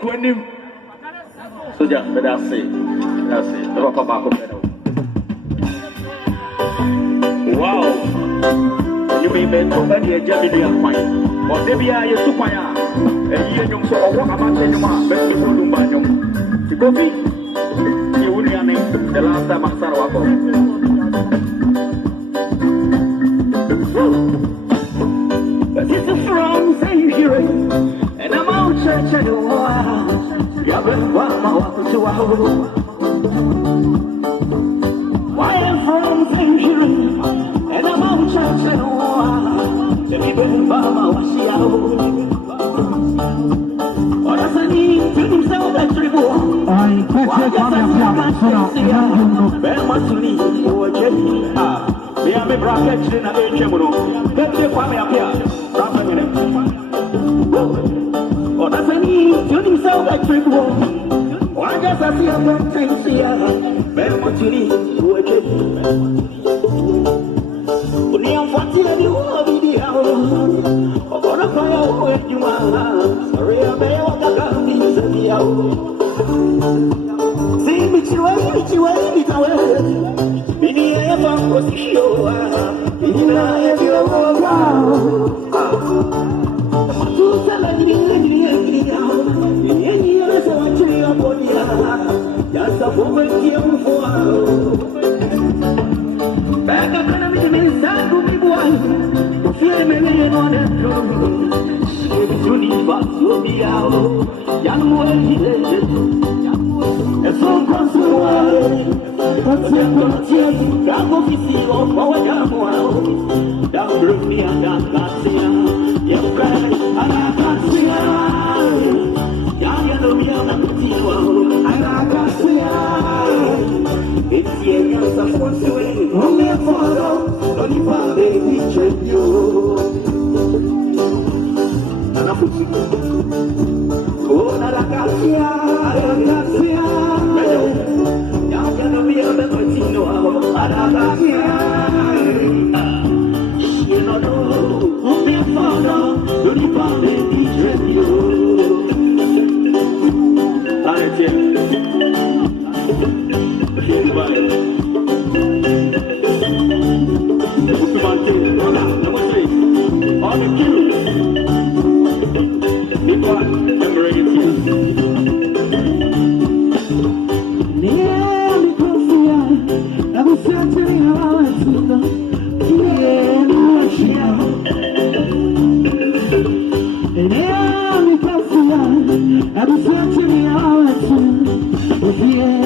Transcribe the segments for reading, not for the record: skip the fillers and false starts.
20. So just that's it. That's it. Never come back up. Wow. You may be somebody a Germany and fine. Or maybe I used to fire. And you so or what about the man? Best to do by you. The coffee. You would name the last time I saw but it's a from St. Hero. And I'm out church at the wall. Yeah, but one more to our home. Why I'm from St. Hero. And I'm out church at the wall. The people in Bama was here. What does I need to himself that triple? I catch it on the Bama to leave for Jenny. Me and me bracket in a HM. Get the family up here. What does I need to himself that triple? Why does I see a good thing here? Bama to leave for Jenny. Only I'm 40 and you will be the hour. I'm gonna fire with you, man. Sorry, I'm a see me to away. Mini ever was you. In back up and I'm in the inside of me, boy. Feel me on the floor. She gave to me, but to be out. Young boy, a song comes away. What's your question? Grab off his heel or power down. Down broke me and down, can't see her. You cry, and I can't see her. Young yellow, me and I'm with you, and I can't see her. It's the young of what's away. Only a photo, only one baby check you. And I put you. Oh, I can't see her, I can't see her. Young yellow, me and I'm with you, and I can't see her. You know, only a photo, only one baby check you. I tell you. On the queue, people memory it here. Yeah, because I was searching how I feel. Yeah, because I was searching how I feel. Yeah,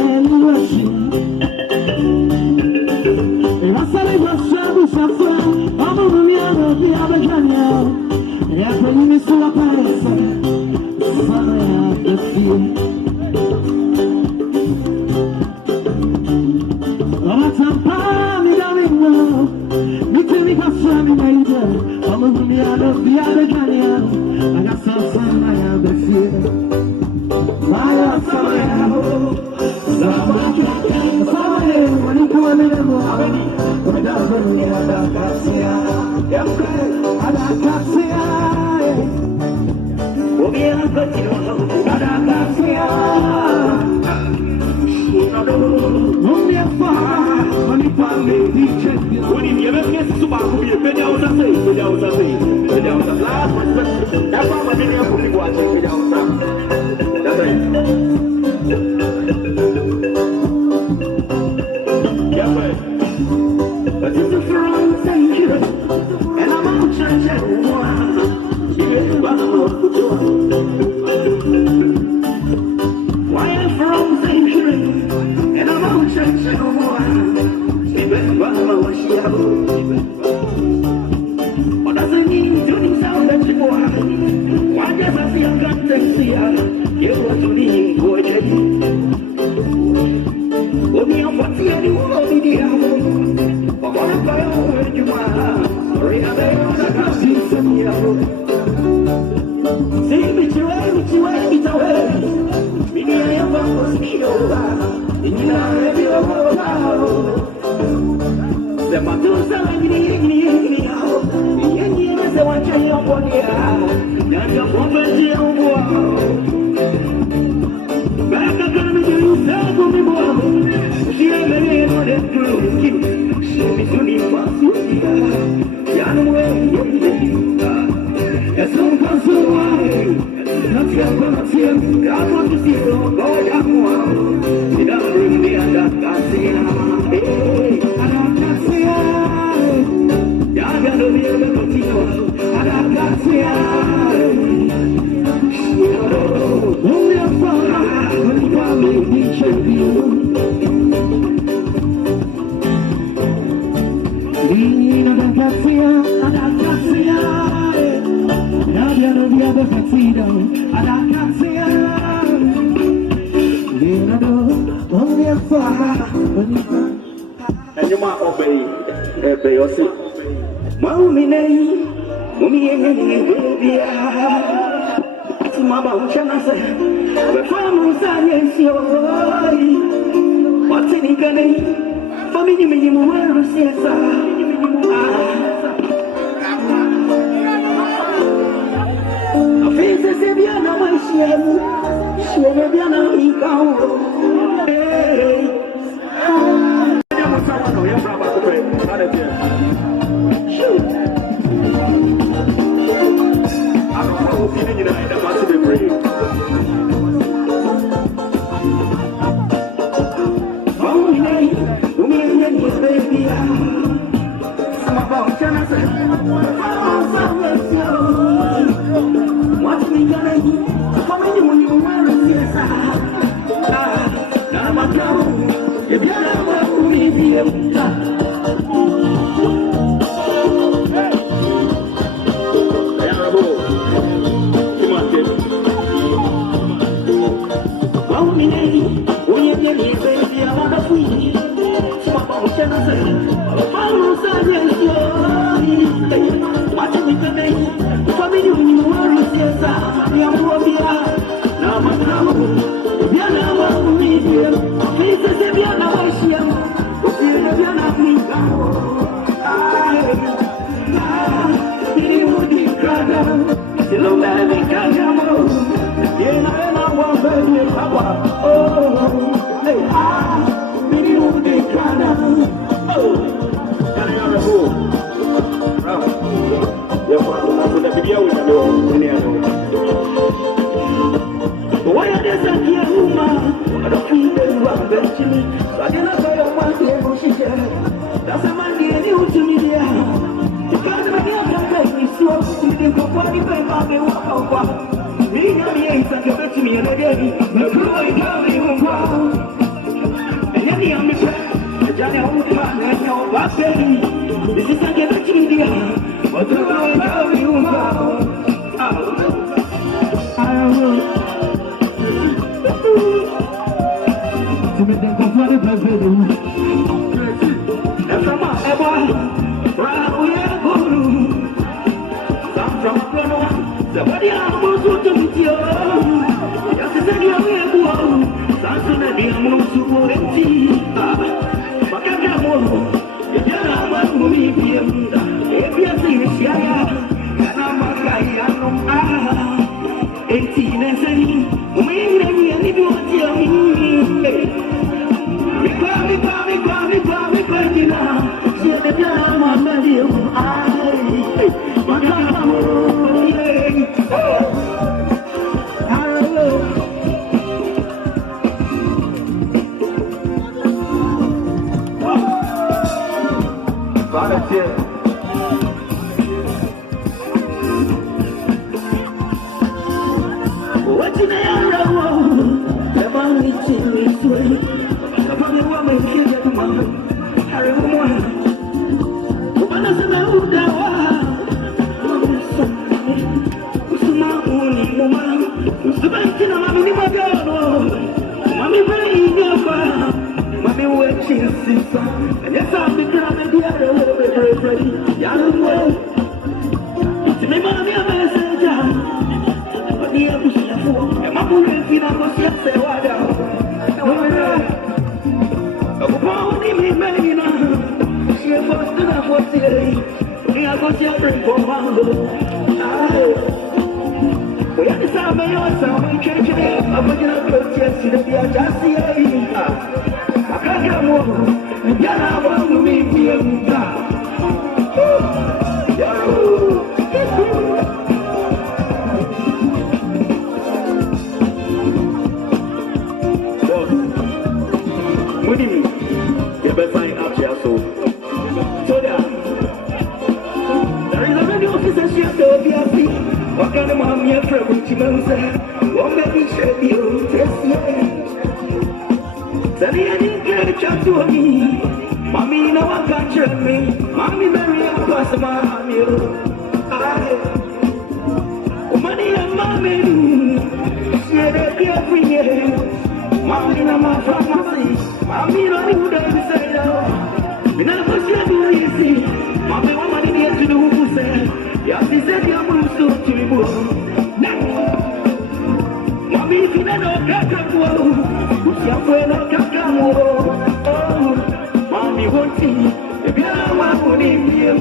Chimanza, one baby shed you, test me. Sally, I didn't get a chat to me. Mommy, no one can check me. Mommy, Mary, I'm passing my mommy. Money and mommy, she had a clear free. Mommy, I'm a pharmacy. Mommy, no one can say no. We never should do easy. Mommy, what money get to do? Who said? Yes, he said, you're going to be born. Mommy, if you don't know, who's your friend of Kakamo? Oh, Mommy, won't see if you don't want to leave him.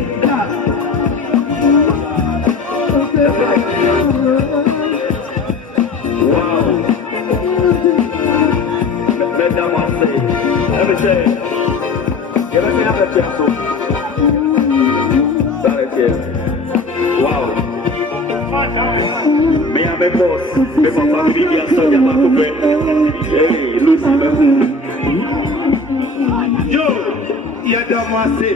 Wow. Let that one say. Let me say. Let me have a chance. Wow. Me and my boss, me for family, and so you have to hey, Lucy. Yo, you don't want to say.